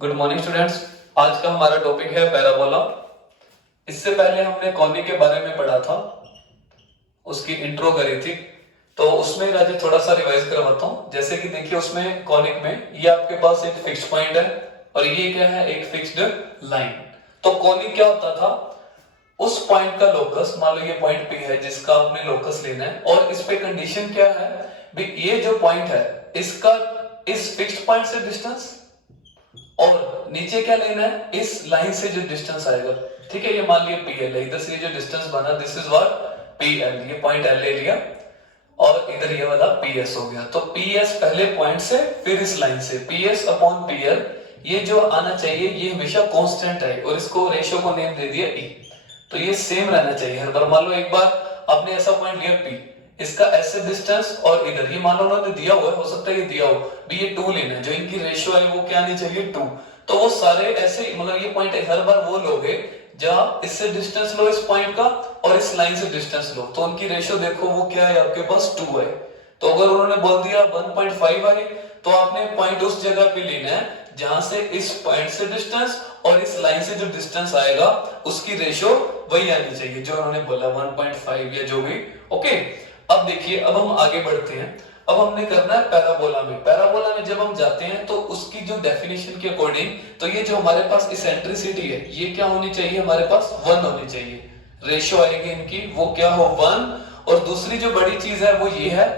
Good morning students. आज का हमारा टॉपिक है पैराबोला। इससे पहले हमने कॉनिक के बारे में पढ़ा था, उसकी इंट्रो करी थी, तो उसमें राजे थोड़ा सा रिवाइज करवाता हूँ। जैसे कि देखिए उसमें कॉनिक में ये आपके पास एक फिक्स्ड पॉइंट है और ये क्या है, एक फिक्स्ड लाइन। तो कॉनिक क्या होता था, उस पॉइंट का लोकस, मान लो ये पॉइंट P है जिसका आपने लोकस लेना है, और इस पे कंडीशन क्या है भी ये जो पॉइंट है इसका इस फिक्स्ड पॉइंट से डिस्टेंस, और नीचे क्या लेना है, इस लाइन से जो डिस्टेंस आएगा। ठीक है, ये मान लिया PL है, इधर से ये जो डिस्टेंस बना दिस इज व्हाट PL, ये पॉइंट L ले लिया और इधर ये वाला PS हो गया। तो PS पहले पॉइंट से फिर इस लाइन से PS अपॉन PL, ये जो आना चाहिए ये हमेशा कांस्टेंट है और इसको रेशियो को नेम दे दिया E। तो ये सेम रहना चाहिए हर बार। मान लो एक बार आपने ऐसा पॉइंट लिया P, इसका ऐसे डिस्टेंस और इधर ये मान लो उन्होंने दिया हुआ है, हो सकता है ये दिया हो भी, ये 2 लेना है, जो इनकी रेशियो है वो क्या आनी चाहिए 2। तो वो सारे ऐसे, मतलब ये पॉइंट हर बार वो लोगे जहां इससे डिस्टेंस लो इस पॉइंट का और इस लाइन से डिस्टेंस लो, तो उनकी रेशियो देखो वो क्या है, आपके पास 2 है। तो अगर उन्होंने बोल दिया 1.5 है तो आपने पॉइंट उस जगह पे लेना है जहां से इस पॉइंट से डिस्टेंस और इस लाइन से जो डिस्टेंस आएगा उसकी रेशियो वही आनी चाहिए जो उन्होंने बोला 1.5 या जो भी। ओके, अब देखिए, अब हम आगे बढ़ते हैं। अब हमने करना है पैराबोला में। पैराबोला में जब हम जाते हैं तो उसकी जो डेफिनेशन के अकॉर्डिंग, तो ये जो हमारे पास इसेंट्रिसिटी है ये क्या होनी चाहिए, हमारे पास 1 होनी चाहिए। रेशियो आएगी इनकी वो क्या हो 1। और दूसरी जो बड़ी चीज है वो ये है,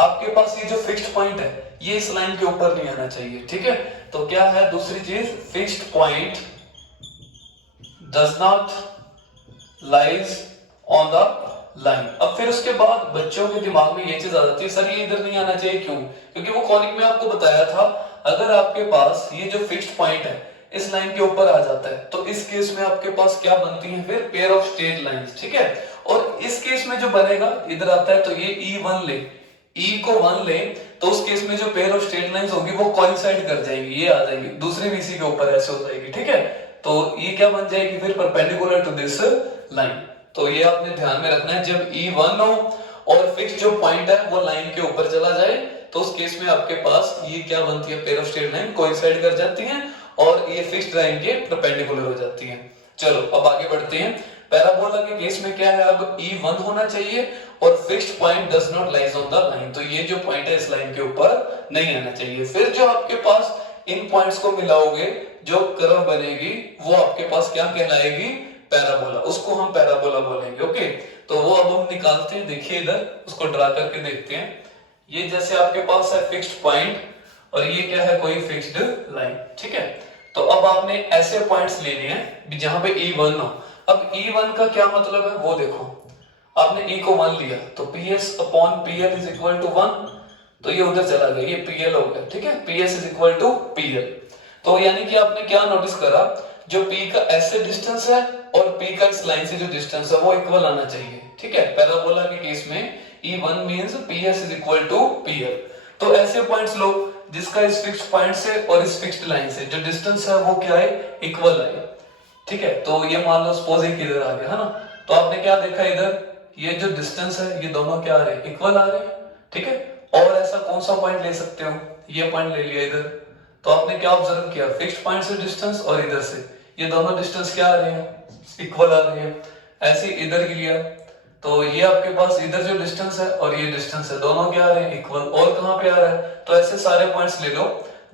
आपके पास ये जो फिक्स्ड पॉइंट है ये इस लाइन के ऊपर नहीं आना चाहिए। ठीक है, तो क्या है दूसरी चीज, fixed point does not lies on the line. अब फिर उसके बाद बच्चों के दिमाग में ये चीज आ जाती है, सर ये इधर नहीं आना चाहिए, क्यों? क्योंकि वो कॉनिक में आपको बताया था अगर आपके पास ये जो फिक्स्ड पॉइंट है इस लाइन के ऊपर आ जाता है तो इस केस में आपके पास क्या बनती है फिर, पेयर ऑफ स्ट्रेट लाइंस। ठीक है, और इस केस में जो बनेगा इधर आता है तो ये E1 ले, E को 1 ले, तो उस केस में जो पेयर ऑफ स्ट्रेट लाइंस होगी वो कोइंसाइड कर जाएंगी, ये आ जाएगी दूसरी BC के ऊपर ऐसे हो जाएगी। ठीक है, तो ये क्या बन जाएगी फिर, परपेंडिकुलर टू दिस लाइन। तो ये आपने ध्यान में रखना है, जब E1 हो और फिक्स जो पॉइंट है वो लाइन के ऊपर चला जाए तो उस केस में आपके पास ये क्या बनती है, pair of straight line coincide कर जाती हैं और ये फिक्स्ड लाइन के परपेंडिकुलर हो जाती हैं। चलो अब आगे बढ़ते हैं। पैराबोला के केस में क्या है, अब E1 होना चाहिए और fixed point does not lies on the line, तो ये जो पॉइंट है इस लाइन के ऊपर नहीं आना चाहिए। फिर जो आपके पास इन पॉइंट्स को मिलाओगे जो कर्व बनेगी वो आपके पास क्या कहलाएगी, पैराबोला, उसको हम पैराबोला बोलेंगे। ओके, तो वो अब हम निकालते हैं, देखिए इधर उसको ड्रा करके देखते हैं। ये जैसे आपके पास है फिक्स्ड पॉइंट और ये क्या है, कोई फिक्स्ड लाइन। ठीक है, तो अब आपने ऐसे पॉइंट्स लेने हैं जहां पे E1 हो। अब E1 का क्या मतलब है वो देखो, आपने E को 1 लिया तो PS upon PL is equal to 1, तो ये उधर चला गया, ये PL हो गया। ठीक है, PS is equal to PL। तो यानी कि आपने क्या नोटिस करा, जो P का ऐसे डिस्टेंस है और P का इस लाइन से जो डिस्टेंस है वो इक्वल आना चाहिए। ठीक है, पैराबोला के केस में E1 means PS is equal to PL। तो ऐसे पॉइंट्स लो जिसका इस फिक्स्ड पॉइंट से और इस फिक्स्ड लाइन से जो डिस्टेंस है वो क्या है, इक्वल है। ठीक है, तो ये मान लो सपोज एक इधर आ गया है ना, तो आपने क्या देखा इधर, ये जो डिस्टेंस है ये दोनों क्या आ रहे हैं, इक्वल आ रहे हैं। ठीक है, और ऐसा कौन सा पॉइंट ले सकते हो, ये पॉइंट ले लिया इधर, तो आपने क्या ऑब्जर्व किया, फिक्स्ड पॉइंट से डिस्टेंस और इधर से ये दोनों डिस्टेंस क्या आ रहे हैं, इक्वल आ रहे हैं। ऐसे इधर के लिया तो ये आपके पास इधर जो डिस्टेंस है और ये डिस्टेंस है दोनों क्या आ रहे हैं, इक्वल। और कहां पे आ रहा है, तो ऐसे सारे पॉइंट्स ले लो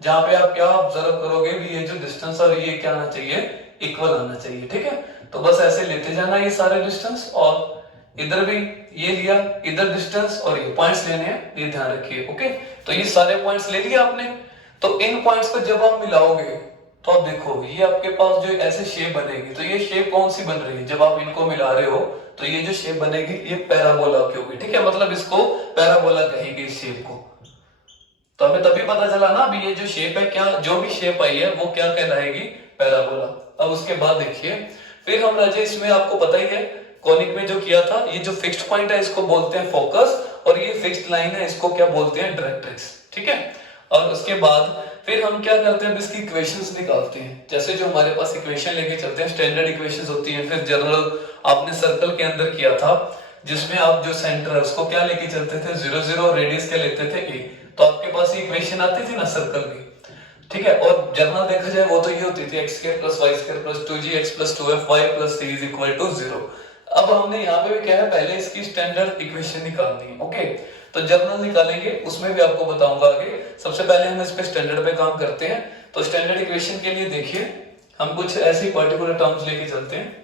जहां पे आप क्या ऑब्जर्व करोगे भी ये जो डिस्टेंस और ये क्या आना चाहिए, इक्वल आना चाहिए। ठीक है, तो बस ऐसे लेते जाना ये सारे डिस्टेंस, और इधर भी ये लिया, इधर डिस्टेंस और ये पॉइंट्स लेने हैं, ये ध्यान रखिए। ओके, तो ये सारे पॉइंट्स ले लिए आपने। तो इन पॉइंट्स को जब आप मिलाओगे तो आप देखो ये आपके पास जो ऐसे शेप बनेगी, तो ये शेप कौन सी बन रही है, जब आप इनको मिला रहे हो तो ये जो शेप बनेगी ये पैराबोला की होगी। ठीक है, मतलब इसको पैराबोला कहेंगे इस शेप को। तो हमें तभी पता चला ना अभी ये जो शेप है, क्या जो भी शेप आई है वो क्या कहलाएगी, पैराबोला। अब उसके बाद देखिए, फिर हम राजे इसमें आपको पता ही है कॉनिक में जो किया था, ये जो फिक्स्ड पॉइंट है इसको बोलते हैं फोकस और ये फिक्स्ड लाइन है इसको क्या बोलते हैं, डायरेक्ट्रिक्स। ठीक है, और उसके बाद फिर हम क्या करते हैं, इसकी इक्वेशंस निकालते हैं। जैसे जो हमारे पास इक्वेशन लेके चलते हैं, स्टैंडर्ड इक्वेशंस होती हैं, फिर जनरल आपने सर्कल के अंदर किया था जिसमें आप जो सेंटर है उसको क्या लेके चलते थे, 0 0, रेडियस क्या लेते थे a। तो आपके पास इक्वेशन आती थी ना सर्कल की, ठीक है। और जनरल देखा जाए वो तो ये होती थी x square plus y square plus 2gx plus 2fy plus 3 is equal to 0। अब हमने यहाँ पे भी क्या है, पहले इसकी स्टैंडर्ड इक्वेशन निकालनी है। ओके, तो जर्नल निकालेंगे, उसमें भी आपको बताऊंगा आगे। सबसे पहले हम इस पे स्टैंडर्ड पे काम करते हैं। तो स्टैंडर्ड इक्वेशन के लिए देखिए, हम कुछ ऐसी पर्टिकुलर टर्म्स लेके चलते हैं,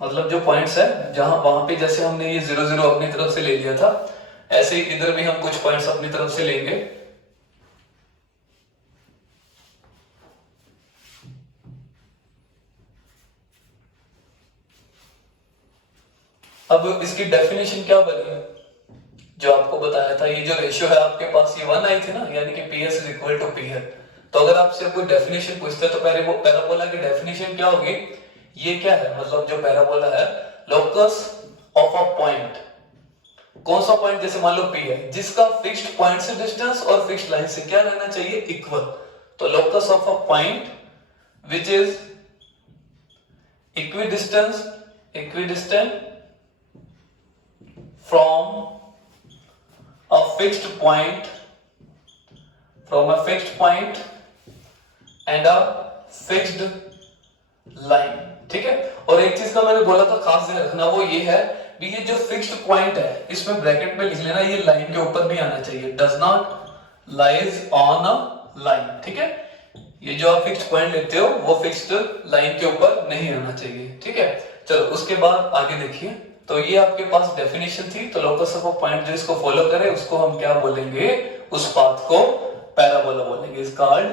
मतलब जो पॉइंट्स है जहां वहां पे जैसे हमने ये 0 0 अपनी तरफ से ले लिया था, ऐसे ही इधर भी हम कुछ पॉइंट्स अपनी तरफ से लेंगे। अब इसकी डेफिनेशन क्या बनी, जो आपको बताया था, ये जो रेशियो है आपके पास, ये 1 आई थी ना, यानी कि PS is equal to PL। तो अगर आपसे कोई डेफिनेशन पूछते हैं तो पहले वो पैराबोला की डेफिनेशन क्या होगी, ये क्या है, मतलब जो पैराबोला है, लोकस ऑफ अ पॉइंट। कौन सा पॉइंट, जैसे मान लो P है, जिसका फिक्स्ड पॉइंट से डिस्टेंस और फिक्स्ड लाइन से क्या रहना चाहिए, इक्वल। तो locus of a point which is equidistant from a fixed point and a fixed line। ठीक है। और एक चीज का मैंने बोला था खास ध्यान रखना, वो ये है भी, ये जो फिक्स्ड पॉइंट है इसमें ब्रैकेट में लिख लेना, ये लाइन के ऊपर नहीं आना चाहिए, does not lies on a line. ठीक है, ये जो आप फिक्स्ड पॉइंट लेते हो वो फिक्स्ड लाइन के ऊपर नहीं आना चाहिए। ठीक है, चलो उसके बाद आगे देखिए। तो ये आपके पास डेफिनेशन थी। तो लोकस ऑफ अ पॉइंट जो इसको फॉलो करे उसको हम क्या बोलेंगे, उस पाथ को पैराबोला बोलेंगे, इज कॉल्ड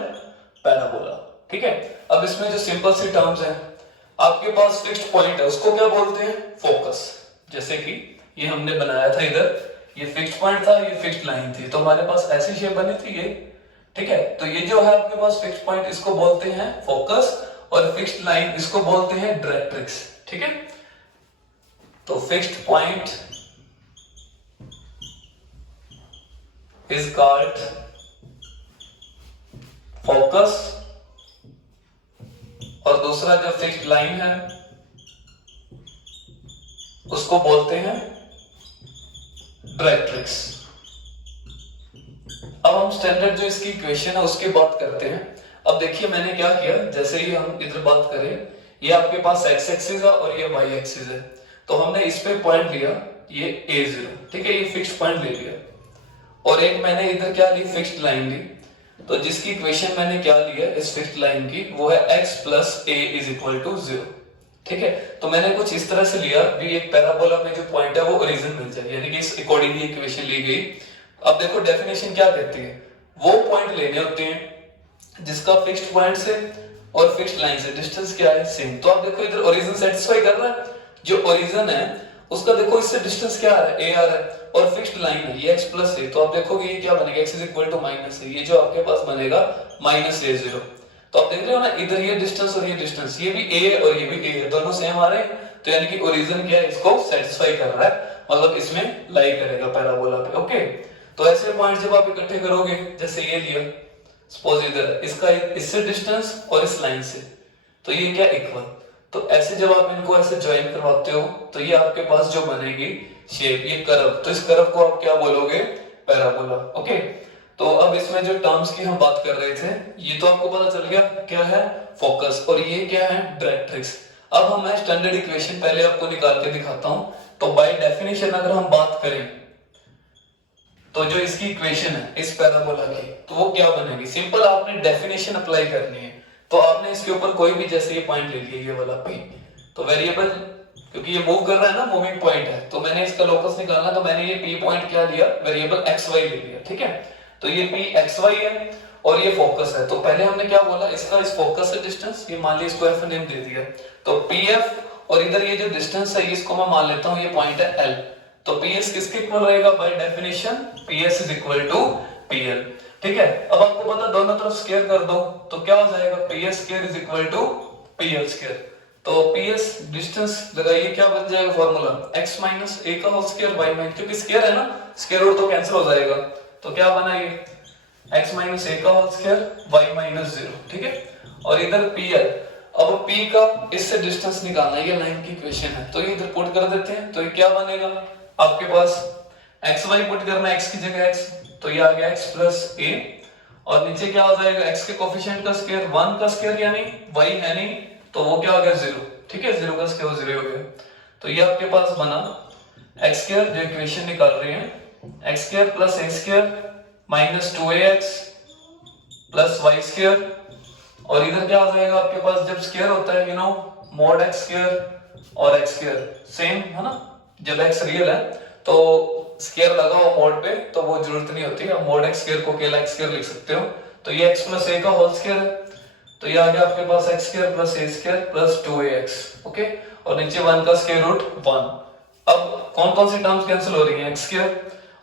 पैराबोला। ठीक है। अब इसमें जो सिंपल सी टर्म्स हैं, आपके पास फिक्स्ड पॉइंट है उसको क्या बोलते हैं, फोकस। जैसे कि ये हमने बनाया था इधर, ये फिक्स्ड पॉइंट था, ये फिक्स्ड लाइन थी, तो हमारे पास ऐसी शेप बनी थी ये। ठीक है, तो ये जो है आपके पास फिक्स्ड पॉइंट, इसको बोलते हैं फोकस, और फिक्स्ड लाइन इसको बोलते हैं डायरेक्ट्रिक्स। ठीक है, तो fixed point is called focus, और दूसरा जो फिक्स्ड लाइन है उसको बोलते हैं डायरेक्ट्रिक्स। अब हम स्टैंडर्ड जो इसकी इक्वेशन है उसकी बात करते हैं। अब देखिए मैंने क्या किया, जैसे ही हम इधर बात करें, ये आपके पास x एक्सिस है और ये y एक्सिस है, तो हमने इस पे पॉइंट लिया, ये A0। ठीक है, ये फिक्स्ड पॉइंट ले लिया, और एक मैंने इधर क्या ली, फिक्स्ड लाइन ली। तो जिसकी इक्वेशन मैंने क्या ली है इस फिक्स्ड लाइन की, वो है x plus a is equal to 0। ठीक है, तो मैंने कुछ इस तरह से लिया भी एक पैराबोला में जो पॉइंट है वो ओरिजिन मिल जाए, यानी कि इस अकॉर्डिंगली इक्वेशन ली गई। अब देखो डेफिनेशन क्या कहती है, वो पॉइंट लेने होते हैं जिसका फिक्स्ड पॉइंट से और फिक्स्ड लाइन से डिस्टेंस क्या है, सेम। तो आप देखो इधर ओरिजिन सेटिस्फाई कर रहा है, जो ओरिजिन है उसका देखो इससे डिस्टेंस क्या आ रहा है, a आ रहा है, और फिक्स्ड लाइन है ये x प्लस a। तो आप देखोगे ये क्या बनेगा, x is equal to minus a, ये जो आपके पास बनेगा माइनस a0। तो आप देख रहे हो ना, इधर ये डिस्टेंस और ये डिस्टेंस, ये भी a है और ये भी a है, दोनों सेम आ रहे हैं। तो यानी कि ओरिजिन क्या है, इसको सेटिस्फाई कर रहा है, मतलब इसमें लाई करेगा पैराबोला पे। ओके, तो ऐसे पॉइंट जब आप इकट्ठे करोगे, जैसे ये लिया, सपोज इधर इसका इससे डिस्टेंस और इस लाइन से, तो ये क्या इक्वल। तो ऐसे जब आप इनको ऐसे ज्वाइन करवाते हो तो ये आपके पास जो बनेगी शेप, ये कर्व, तो इस कर्व को आप क्या बोलोगे, पैराबोला। ओके, तो अब इसमें जो टर्म्स की हम बात कर रहे थे, ये तो आपको पता चल गया क्या है, फोकस, और ये क्या है, डायरेक्ट्रिक्स। अब हम स्टैंडर्ड इक्वेशन पहले आपको निकाल के दिखाता हूं। तो बाय डेफिनेशन अगर हम बात करें तो जो इसकी इक्वेशन है इस पैराबोला की, तो वो क्या बनेगी, सिंपल आपने डेफिनेशन अप्लाई करनी है। तो आपने इसके ऊपर कोई भी, जैसे ये पॉइंट ले लिया, ये वाला P, तो वेरिएबल, क्योंकि ये मूव कर रहा है ना, मूविंग पॉइंट है, तो मैंने इसका लोकस निकालना, तो मैंने ये P पॉइंट क्या लिया, वेरिएबल xy ले लिया। ठीक है, तो ये P xy है और ये फोकस है। तो पहले हमने क्या बोला, इसका इस फोकस से डिस्टेंस, ये मान लिया इसको f नेम दे दिया, तो PF, और इधर ये जो डिस्टेंस है इसको मैं मान लेता हूं ये पॉइंट है L। तो PS किसके इक्वल रहेगा, by definition PS is equal to PL। ठीक है, अब आपको पता, दोनों तरफ स्क्वायर कर दो तो क्या हो जाएगा, PS square is equal to PL square. तो PS डिस्टेंस लगाइए, क्या बन जाएगा फॉर्मूला, x माइनस a का होल स्क्वायर y माइनस, क्योंकि स्क्वायर है ना, स्क्वायर रूट तो कैंसिल हो जाएगा, तो क्या बना ये x माइनस a का होल स्क्वायर y माइनस 0। ठीक है, और इधर PL, अब P का इससे डिस्टेंस निकालना है, ये लाइन की इक्वेशन है, तो ये इधर पुट कर देते हैं, तो ये क्या बनेगा, आपके पास xy पुट करना है, x की जगह x, तो ये आ गया x प्लस ए, और नीचे क्या हो जाएगा x के कोफिशिएंट का स्क्वायर, 1 का स्क्वायर यानी y है नहीं, तो वो क्या हो गया 0, ठीक है, 0 का स्क्वायर 0 हो गया। तो ये आपके पास बना x स्क्वायर, जो इक्वेशन निकाल रहे हैं, x square plus a square minus 2ax plus y square, और इधर क्या हो जाएगा आपके पास, जब स्क्वायर होता है मॉड x स्क्वायर और x स्क्वायर सेम है ना, जब x रियल है तो स्क्वायर लगाओ मॉड पे तो वो जरूरत नहीं होती, आप मॉड x स्क्वायर को अकेला x स्क्वायर लिख सकते हो। तो ये x प्लस a का होल स्क्वायर है, तो ये आ गया आपके पास x square plus a square plus 2ax, okay, और नीचे 1 का स्क्वायर रूट 1। अब कौन कौन सी टर्म्स कैंसिल हो रही हैं, x स्क्वायर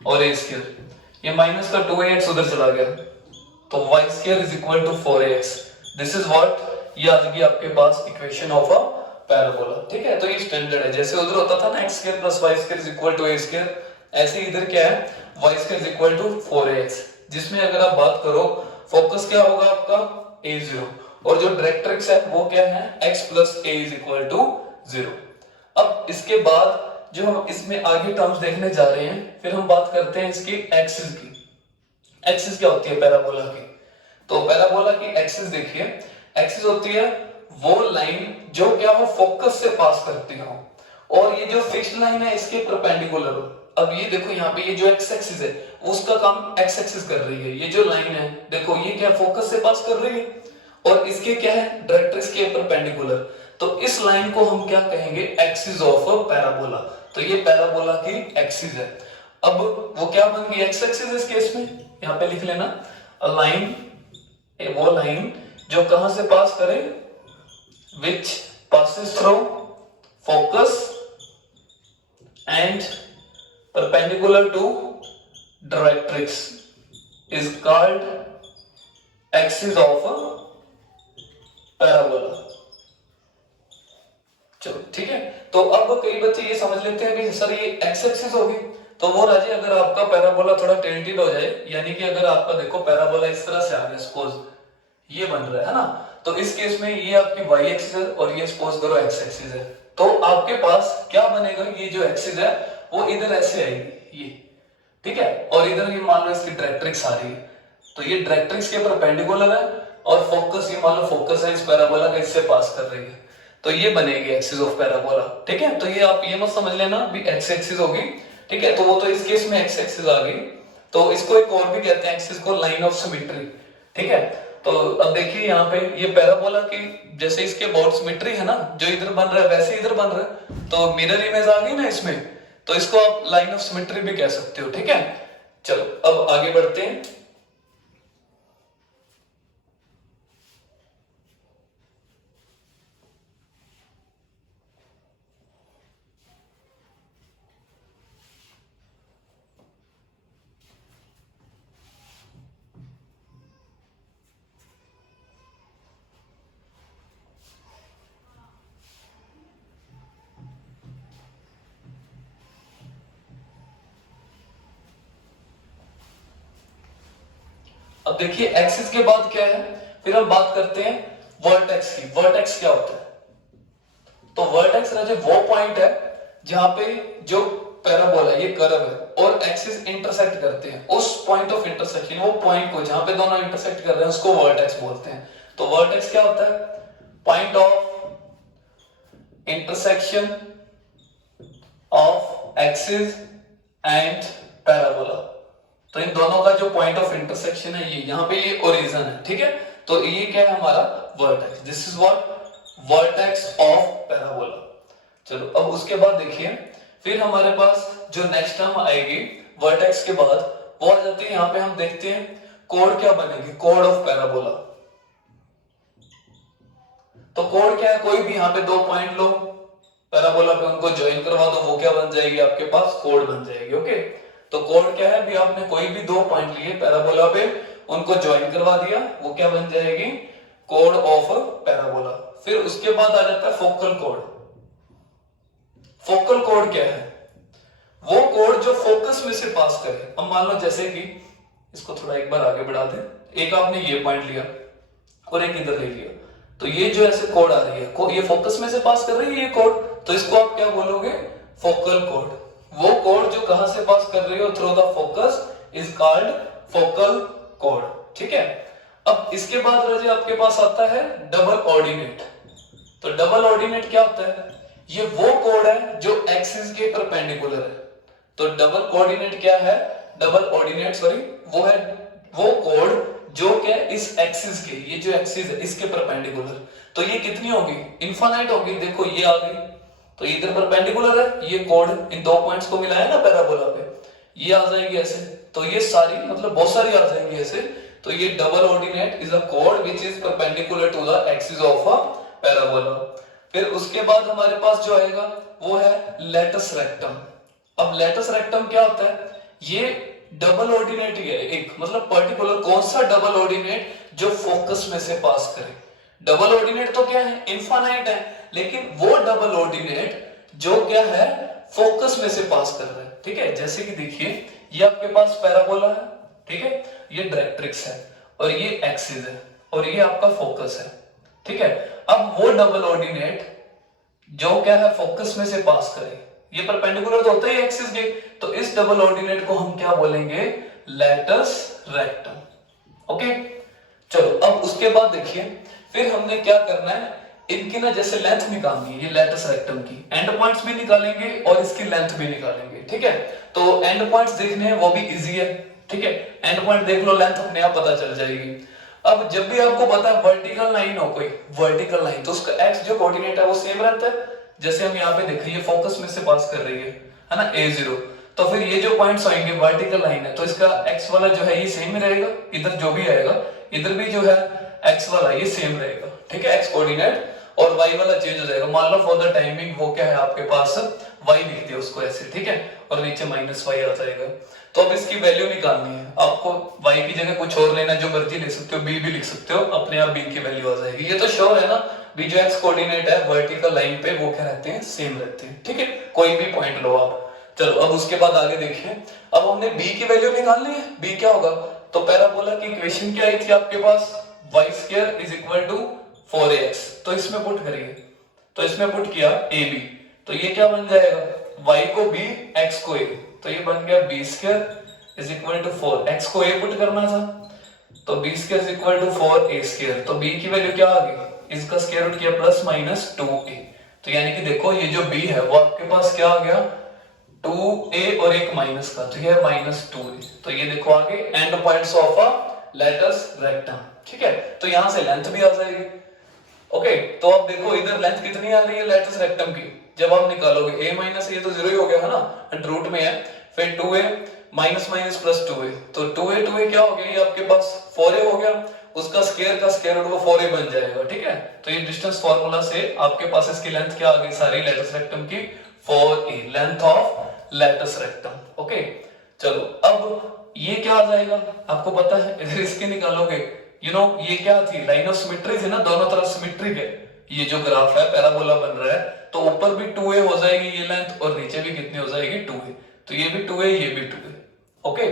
और a स्क्वायर, ये माइनस का 2ax उधर चला गया, तो y square is equal to 4ax। This is what, ये आ गई आपके पास इक्वेशन ऑफ अ पैराबोला, ठीक है। तो ये स्टैंडर्ड है, जैसे उधर होता था ना x square plus y square is equal to a square, ऐसे इधर क्या है, y square is equal to 4ax, जिसमें अगर आप बात करो फोकस क्या होगा आपका a0, और जो डायरेक्ट्रिक्स है वो क्या है, x plus a is equal to 0। अब इसके बाद जो हम इसमें आगे टर्म्स देखने जा रहे हैं, फिर हम बात करते हैं इसकी एक्सिस की। एक्सिस क्या होती है पैराबोला की, तो पैराबोला की एक्सिस देखिए, एक्सिस होती है वो लाइन जो क्या हो फोकस से पास करती हो, और ये जो फिक्स्ड लाइन है इसके परपेंडिकुलर हो। अब ये देखो यहाँ पे ये जो एक्स एक्सिस है उसका काम एक्स एक्सिस कर रही है, ये जो लाइन है देखो ये क्या फोकस से पास कर रही है, और इसके क्या है डायरेक्ट्रिक्स के परपेंडिकुलर, तो इस लाइन को हम क्या कहेंगे, एक्सिस ऑफ पैराबोला। तो ये पैराबोला की एक्सिस है। अब वो क्या बन गई, एक्स एक्सिस इस केस में, यहाँ पे लिख लेना अ लाइन, वो लाइन जो कहां से पास करे, which passes through focus and perpendicular to directrix is called axis of a parabola। चलो ठीक है, तो अब कई बच्चे ये समझ लेते हैं कि सर ये एक्स एक्सिस होगी, तो वो राजी अगर आपका पैराबोला थोड़ा टिल्टेड हो जाए, यानी कि अगर आपका देखो पैराबोला इस तरह से आ गया, सपोज ये बन रहा है ना, तो इस केस में ये आपकी y एक्सिस है और ये सपोज करो x एक्सिस है, तो आपके पास क्या बनेगा, ये जो एक्सिस है वो इधर ऐसे आएगी ये, ठीक है, और इधर ये मान लो इसकी डायरेक्ट्रिक्स आ रही है, तो ये डायरेक्ट्रिक्स के परपेंडिकुलर है, और फोकस ये मान लो फोकस है इस पैराबोला का, इससे पास कर रही है, तो ये बनेगी एक्सिस ऑफ पैराबोला, ठीक है। तो ये आप ये मत समझ लेना भी x एक्सिस होगी, ठीक है, तो वो तो इस केस में x एक्सिस आ गई, तो इसको एक और भी कहते हैं एक्सिस को, लाइन ऑफ सिमेट्री, ठीक है। तो अब देखिए यहाँ पे ये पैराबोला की जैसे इसके अबाउट सिमेट्री है ना, जो इधर बन रहा है वैसे इधर बन रहा है, तो मिरर इमेज आ गई ना इसमें, तो इसको आप लाइन ऑफ सिमेट्री भी कह सकते हो, ठीक है। चलो अब आगे बढ़ते हैं। अब देखिए एक्सिस के बाद क्या है, फिर हम बात करते हैं वर्टेक्स की। वर्टेक्स क्या होता है, तो वर्टेक्स राजे वो पॉइंट है जहां पे जो पैराबोला ये कर्व है और एक्सिस इंटरसेक्ट करते हैं, उस पॉइंट ऑफ इंटरसेक्शन, वो पॉइंट को जहां पे दोनों इंटरसेक्ट कर रहे हैं उसको वर्टेक्स बोलते हैं। तो वर्टेक्स क्या होता है, point of intersection of axis and parabola, तो इन दोनों का जो पॉइंट ऑफ इंटरसेक्शन है ये, यहाँ पे ये ओरिजिन है, ठीक है, तो ये क्या है हमारा vertex, this is what vertex of parabola. चलो अब उसके बाद देखिए, फिर हमारे पास जो नेक्स्ट टर्म आएगी वर्टेक्स के बाद, वो आ जाती है यहाँ पे, हम देखते हैं कोड क्या बनेगी, कोड ऑफ पैराबोला। तो कोड क्या है, कोई भी यहाँ पे दो पॉइंट लो पैराबोला पे, उनको ज्वाइन करवा दो, वो क्या बन जाएगी आपके पास, कोड बन जाएगी, ओके। तो कोड क्या है, भी आपने कोई भी दो पॉइंट लिए पैराबोला पे, उनको ज्वाइन करवा दिया, वो क्या बन जाएगी, कोड ऑफ पैराबोला। फिर उसके बाद आ जाता है फोकल कोड। फोकल कोड क्या है, वो कोड जो फोकस में से पास करे। अब मान लो जैसे कि इसको थोड़ा एक बार आगे बढ़ा दे, एक आपने ये पॉइंट लिया और एक इधर ले लिया, तो ये जो ऐसे कोड आ रही है, ये फोकस में से पास कर रही है ये कोड, तो इसको आप क्या बोलोगे, फोकल कोड। वो कोड जो कहां से पास कर रही हो, through the focus, is called focal code, ठीक है। अब इसके बाद राजे आपके पास आता है डबल ऑर्डिनेट। तो डबल ऑर्डिनेट क्या होता है? ये वो कोड है जो एक्सिस के परपेंडिकुलर है। तो डबल कोऑर्डिनेट क्या है? डबल ऑर्डिनेट सॉरी, वो है वो कोड जो क्या इस एक्सिस के, ये जो एक्सिस है इसके परपेंडिकुलर। तो ये कितनी होगी? इनफाइनाइट होगी। देखो ये आ गई, तो इधर परपेंडिकुलर है, ये कोड इन दो पॉइंट्स को मिलाया ना पैराबोला पे, ये आ जाएगी ऐसे। तो ये सारी मतलब बहुत सारी आ जाएंगी ऐसे। तो ये डबल ऑर्डिनेट इज अ कोड which is perpendicular to the axis of a parabola. फिर उसके बाद हमारे पास जो आएगा वो है लेटस रेक्टम। अब लेटस रेक्टम क्या होता है? ये डबल ऑर्डिनेट ही है एक, मतलब पर्टिकुलर कौन सा डबल ऑर्डिनेट जो फोकस में से पास करे। डबल ऑर्डिनेट तो क्या है? इनफाइनाइट है, लेकिन वो डबल ऑर्डिनेट जो क्या है फोकस में से पास कर रहा है, ठीक है। जैसे कि देखिए ये आपके पास पैराबोला है, ठीक है, ये डायरेक्ट्रिक्स है और ये एक्सिस है और ये आपका फोकस है, ठीक है। अब वो डबल ऑर्डिनेट जो क्या है फोकस में से पास करे, ये परपेंडिकुलर तो होता ही एक्सिस के, तो इस डबल ऑर्डिनेट को हम क्या बोलेंगे? Latus rectum. ओके, चलो अब उसके बाद देखिए फिर हमने क्या करना है, इनकी ना जैसे लेंथ निकालनी है, ये लेटस रेक्टम की एंड पॉइंट्स भी निकालेंगे और इसकी लेंथ भी निकालेंगे, ठीक है। तो एंड पॉइंट्स देखने हैं वो भी इजी है, ठीक है। एंड पॉइंट देख लो, लेंथ अपने आप पता चल जाएगी। अब जब भी आपको पता है वर्टिकल लाइन हो कोई वर्टिकल लाइन, तो उसका एक्स जो कोऑर्डिनेट है वो सेम रहता है। जैसे हम यहाँ पे देखें ये फोकस में से पास कर रही है ना a0, तो फिर ये जो पॉइंट्स आएंगे वर्टिकल लाइन है तो इसका x वाला जो है ये सेम ही रहेगा, इधर जो भी आएगा इधर भी जो है x वाला ये सेम रहेगा, ठीक है, x कोऑर्डिनेट, और y वाला चेंज हो जाएगा। मान लो फॉर द टाइमिंग वो क्या है आपके पास y लिख दिया उसको ऐसे, ठीक है, और नीचे -y आ जाएगा। तो अब इसकी वैल्यू निकालनी है आपको, y की जगह कुछ और लेना, जो मर्जी ले सकते हो, b भी लिख सकते हो, अपने आप b की वैल्यू आ जाएगी। ये तो श्योर है ना, b जो x कोऑर्डिनेट है वर्टिकल लाइन पे वो क्या रहते हैं? सेम रहते हैं, ठीक है। कोई भी पॉइंट लो आप। चलो अब उसके बाद आगे देखिए, अब हमने b की वैल्यू निकालनी है। b क्या होगा? तो पैराबोला की इक्वेशन क्या आई थी आपके पास? y² = 4ax। तो इसमें पुट करिए, तो इसमें पुट किया ab, तो ये क्या बन जाएगा? y को b, x को a, तो ये बन गया b² = 4। x को a पुट करना था, तो b² = 4a²। तो b की वैल्यू क्या आ गई? इसका स्क्वायर रूट किया +-2a। तो यानी कि देखो ये जो b है वो आपके पास क्या आ गया? 2a और एक माइनस का, तो ये है -2a। तो ये देखो आगे end points of a latus rectum, ठीक है। तो यहां से लेंथ भी आ जाएगी। ओके, तो अब देखो इधर लेंथ कितनी आ रही है लेटस रेक्टम की? जब आप निकालोगे a - ये तो 0 ही हो गया है ना, रूट में है, फिर 2a -+2a, तो 2a क्या हो गया? ये आपके पास 4a हो गया, उसका स्क्वायर का स्क्वायर रूट वो 4a बन जाएगा, ठीक है। तो ये डिस्टेंस फार्मूला से आपके पास इसकी लेंथ क्या आ गई सारी लेटस रेक्टम की? 4a, length of latus rectum. Okay, चलो अब ये क्या आ जाएगा आपको पता है? इधर इसके निकालोगे, ये क्या थी? लाइन ऑफ सिमेट्री थी ना, दोनों तरफ सिमेट्रिक है। ये जो ग्राफ है पैराबोला बन रहा है, तो ऊपर भी 2a हो जाएगी ये लेंथ और नीचे भी कितनी हो जाएगी? 2a। तो ये भी 2a, ये भी 2a। ओके,